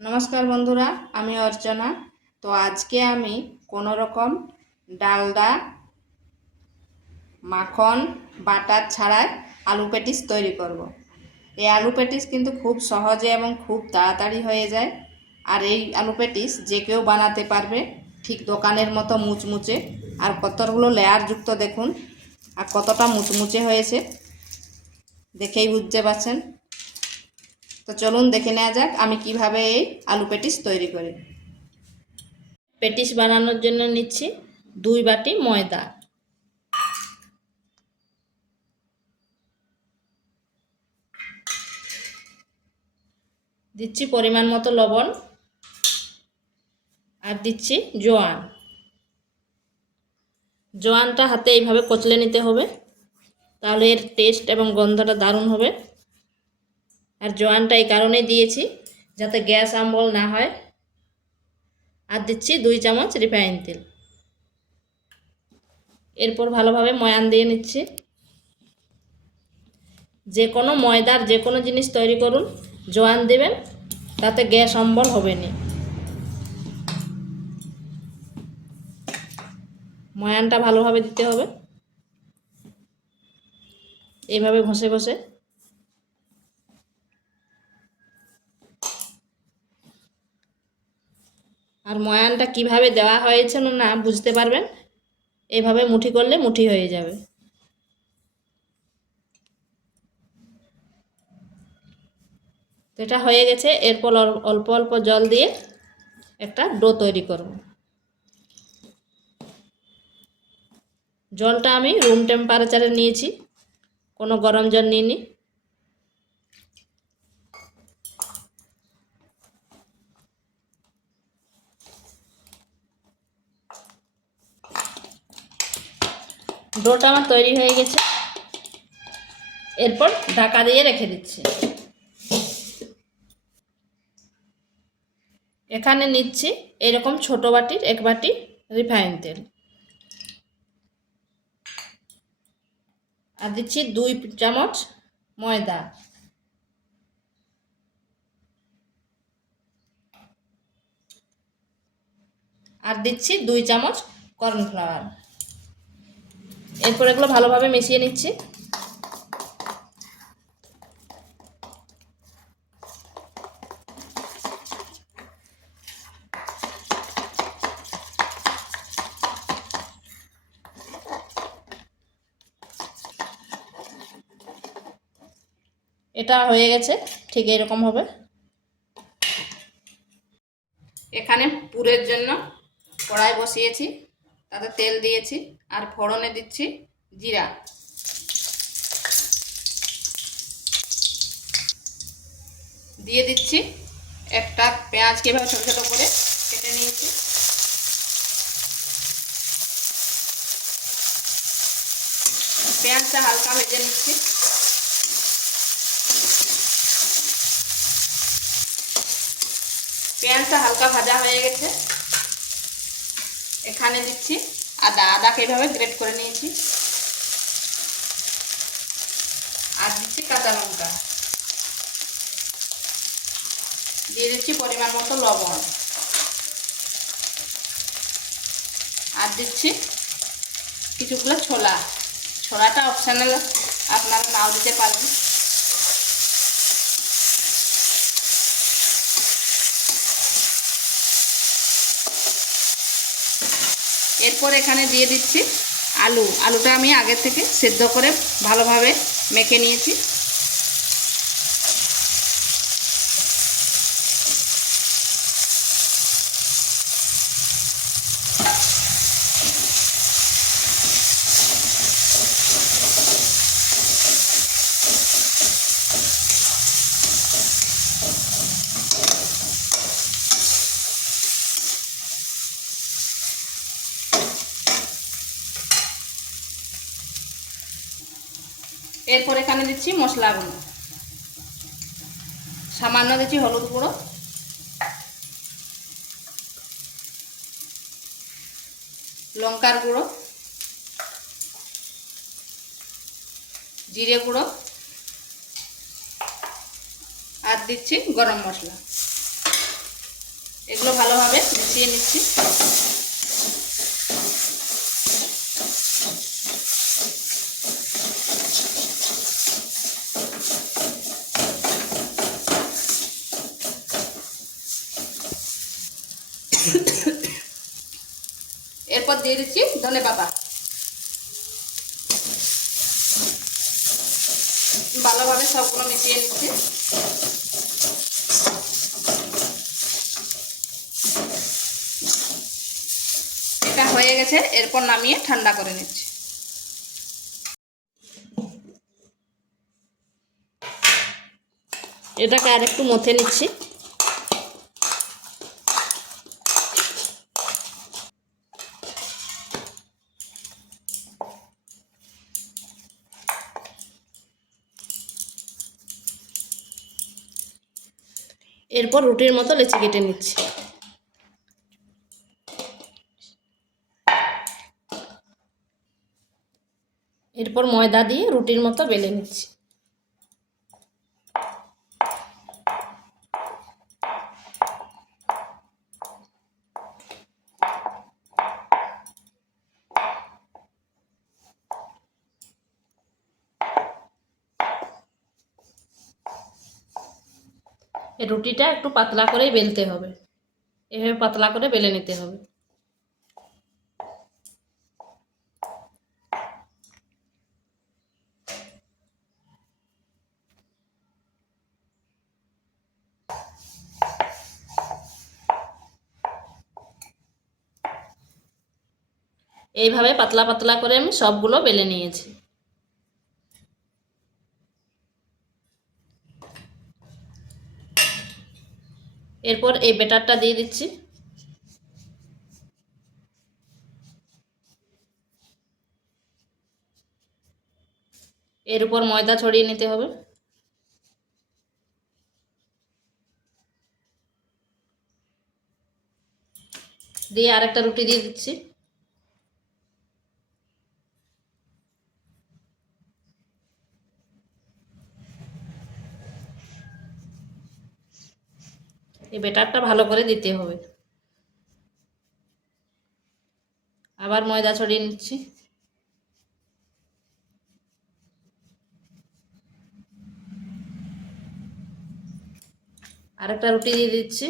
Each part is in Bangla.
নমস্কার বন্ধুরা, আমি অর্চনা। তো আজকে আমি কোনো রকম ডালডা, মাখন, বাটার ছাড়াই আলু পেটিস তৈরি করব। এই আলু পেটিস কিন্তু খুব সহজে এবং খুব তাড়াতাড়ি হয়ে যায়। আর এই আলু পেটিস যে কেউ বানাতে পারবে ঠিক দোকানের মতো মুচমুচে। আর কতগুলো লেয়ারযুক্ত দেখুন, আর কতটা মুচমুচে হয়েছে, দেখেই বুঝতে পারছেন। তো চলুন দেখে নেওয়া যাক আমি কীভাবে এই আলু পেটিস তৈরি করি। পেটিস বানানোর জন্য নিচ্ছি দুই বাটি ময়দা। দিচ্ছি পরিমাণ মতো লবণ আর দিচ্ছি জোয়ান। জোয়ানটা হাতে এইভাবে কচলে নিতে হবে। তাহলে এর টেস্ট এবং গন্ধটা দারুণ হবে। আর জোয়ানটা এই কারণেই দিয়েছি যাতে গ্যাস আম্বল না হয়। আর দিচ্ছি দুই চামচ রিফাইন তেল। এরপর ভালোভাবে ময়ান দিয়ে নিচ্ছি। যে কোনো ময়দার যে কোনো জিনিস তৈরি করুন, জোয়ান দেবেন, তাতে গ্যাস অম্বল হবে না। ময়ানটা ভালোভাবে দিতে হবে। এইভাবে ঘষে ঘষে আর ময়ানটা কীভাবে দেওয়া হয়েছে না বুঝতে পারবেন? এইভাবে মুঠি করলে মুঠি হয়ে যাবে। এটা হয়ে গেছে, এরপর অল্প অল্প জল দিয়ে একটা ডো তৈরি করব। জলটা আমি রুম টেম্পারেচারে নিয়েছি, কোনো গরম জল নিইনি। ডোটা আমার তৈরি হয়ে গেছে। এরপর ঢাকা দিয়ে রেখে দিচ্ছি। এখানে নিচ্ছি এরকম ছোট বাটির এক বাটি রিফাইন তেল। আর দিচ্ছি দুই চামচ ময়দা। আর দিচ্ছি দুই চামচ কর্নফ্লাওয়ার। এরপর এগুলো ভালোভাবে মিশিয়ে নিচ্ছি। এটা হয়ে গেছে, ঠিক এরকম হবে। এখানে পুরের জন্য কড়াই বসিয়েছি। তাতে তেল দিয়েছি আর ফোড়নে দিচ্ছি জিরা। দিয়ে দিচ্ছি একটা পেঁয়াজ, কীভাবে ছোটো ছোটো করে কেটে নিয়েছি। পেঁয়াজটা হালকা ভেজে নিচ্ছি। পেঁয়াজটা হালকা ভাজা হয়ে গেছে। এখানে দিচ্ছি আদা। আদাকে এভাবে গ্রেট করে নিয়েছি। আর দিচ্ছি কাঁচা লঙ্কা। দিয়ে দিচ্ছি পরিমাণ মতো লবণ। আর দিচ্ছি কিছুগুলো ছোলা। ছোলাটা অপশানাল আপনারা নাও দিতে পারেন। এরপর এখানে দিয়ে দিচ্ছি আলু। আলুটা আমি আগে থেকে সেদ্ধ করে ভালোভাবে মেখে নিয়েছি। এরপর এখানে দিচ্ছি মশলাগুলো সামান্য দিচ্ছি হলুদ গুঁড়ো। লঙ্কার গুঁড়ো। জিরে গুঁড়ো। আর দিচ্ছি গরম মশলা। এগুলো ভালোভাবে মিশিয়ে নিচ্ছি এরপর দিয়ে দিচ্ছি, ধনে পাতা। ভালোভাবে সবগুলো মিশিয়ে নিচ্ছি। এটা হয়ে গেছে, এরপর নামিয়ে ঠান্ডা করে নিচ্ছি। এটাকে আর একটু মথে নিচ্ছি। এরপর রুটির মতো লেচি কেটে নিচ্ছি। এরপর ময়দা দিয়ে রুটির মতো বেলে নিচ্ছি। রুটিটা একটু পাতলা করেই বেলতে হবে। এভাবে পাতলা করে বেলে নিতে হবে। এইভাবে পাতলা পাতলা করে আমি সবগুলো বেলে নিয়েছি। এরপর এই বেটারটা দিয়ে দিচ্ছি। এর উপর ময়দা ছড়িয়ে নিতে হবে। দিয়ে আরেকটা রুটি দিয়ে দিচ্ছি। এই বেটারটা ভালো করে দিতে হবে। আবার ময়দা ছড়িয়ে নিচ্ছি। আরেকটা রুটি দিয়ে দিচ্ছি।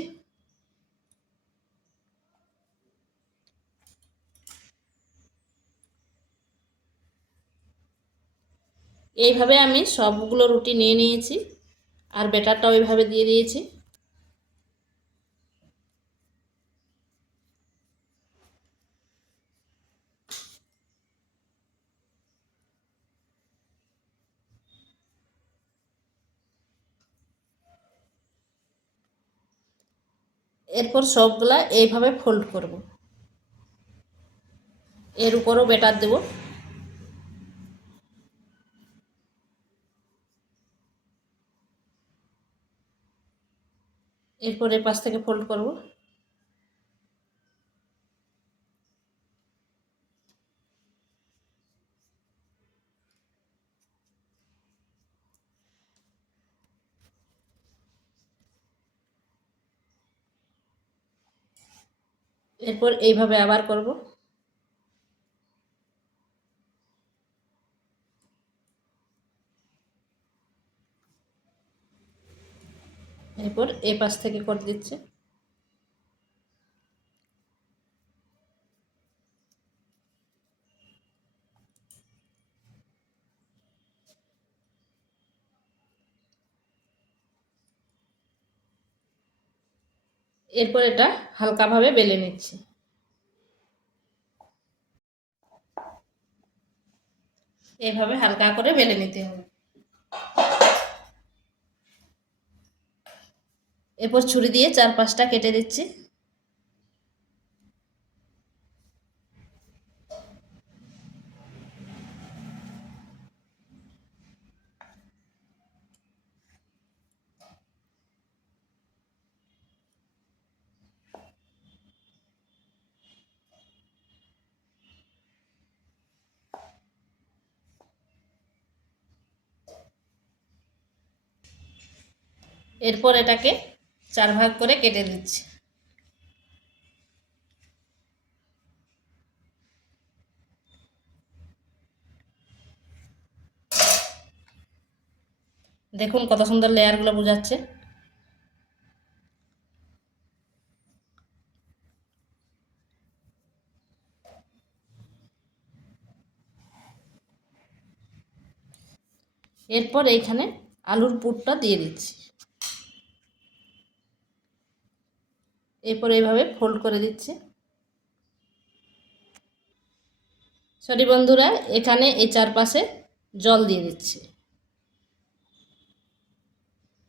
এইভাবে আমি সবগুলো রুটি নিয়ে নিয়েছি। আর বেটারটা ওইভাবে দিয়ে দিয়েছি। এরপর সবগুলা এইভাবে ফোল্ড করব। এর উপরও বেটার দেব। এরপর এর পাশ থেকে ফোল্ড করব। এরপর এইভাবে আবার করব। এরপর এই পাশ থেকে করে দিচ্ছে। এরপর এটা হালকাভাবে বেলে নিচ্ছি। এইভাবে হালকা করে বেলে নিতে হবে। এরপর ছুরি দিয়ে চার পাঁচটা কেটে দিচ্ছি। এরপর এটাকে চার ভাগ করে কেটে দিচ্ছি। দেখুন কত সুন্দর লেয়ারগুলো বোঝাচ্ছে। এরপর এইখানে আলুর পুরটা দিয়ে দিচ্ছি। এরপর এইভাবে ফোল্ড করে দিচ্ছি। সরি বন্ধুরা, এখানে এই চারপাশে জল দিয়ে দিচ্ছি।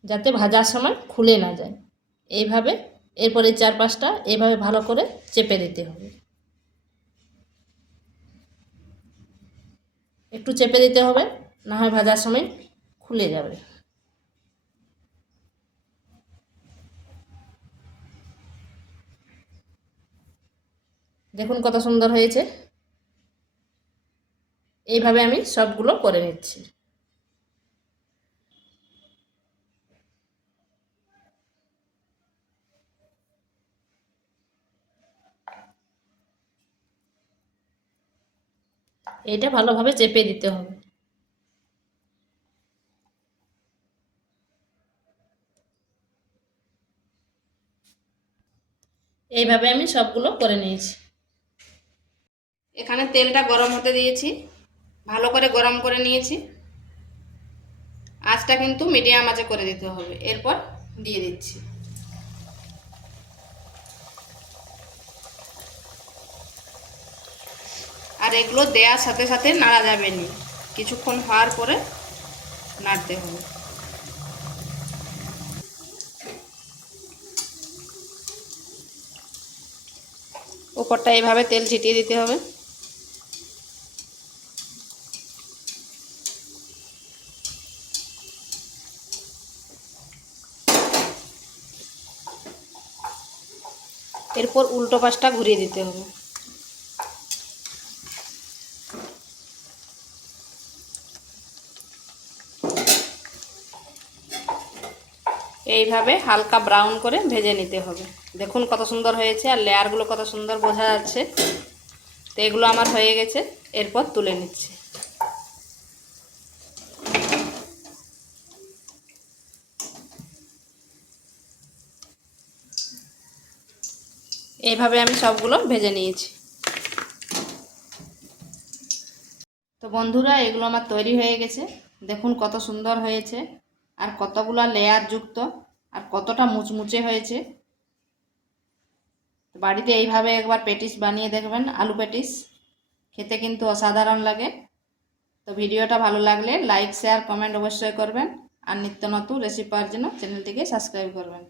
যাতে ভাজার সময় খুলে না যায়। এইভাবে এরপর চারপাশটা এইভাবে ভালো করে চেপে দিতে হবে। একটু চেপে দিতে হবে, না হয় ভাজার সময় খুলে যাবে। দেখুন কত সুন্দর হয়েছে। এইভাবে আমি সবগুলো করে নিচ্ছি। এটা ভালোভাবে চেপে দিতে হবে। এইভাবে আমি সবগুলো করে নিয়েছি। এখানে তেলটা গরম হতে দিয়েছি। ভালো করে গরম করে নিয়েছি। আঁচটা কিন্তু মিডিয়াম আঁচে করে দিতে হবে। এরপর দিয়ে দিচ্ছি। আর এগুলো দেওয়ার সাথে সাথে নাড়া যাবে না। কিছুক্ষণ হওয়ার পরে নাড়তে হবে। উপরটা এভাবে তেল ছিটিয়ে দিতে হবে। এরপর উল্টো পাশটা ঘুরিয়ে দিতে হবে। এইভাবে হালকা ব্রাউন করে ভেজে নিতে হবে। দেখুন কত সুন্দর হয়েছে আর লেয়ারগুলো কত সুন্দর বোঝা যাচ্ছে। তো এগুলো আমার হয়ে গেছে, এরপর তুলে নিচ্ছি। এইভাবে আমি সবগুলো ভেজে নিয়েছি। তো বন্ধুরা, এগুলো আমার তৈরি হয়ে গেছে। দেখুন কত সুন্দর হয়েছে। আর কতগুলো লেয়ার যুক্ত, আর কতটা মুচমুচে হয়েছে। বাড়িতে এইভাবে একবার পেটিস বানিয়ে দেখবেন, আলু পেটিস। খেতে কিন্তু অসাধারণ লাগে। তো ভিডিওটা ভালো লাগলে লাইক শেয়ার কমেন্ট অবশ্যই করবেন। আর নিত্য নতুন রেসিপি পাওয়ার জন্য চ্যানেলটিকে সাবস্ক্রাইব করবেন।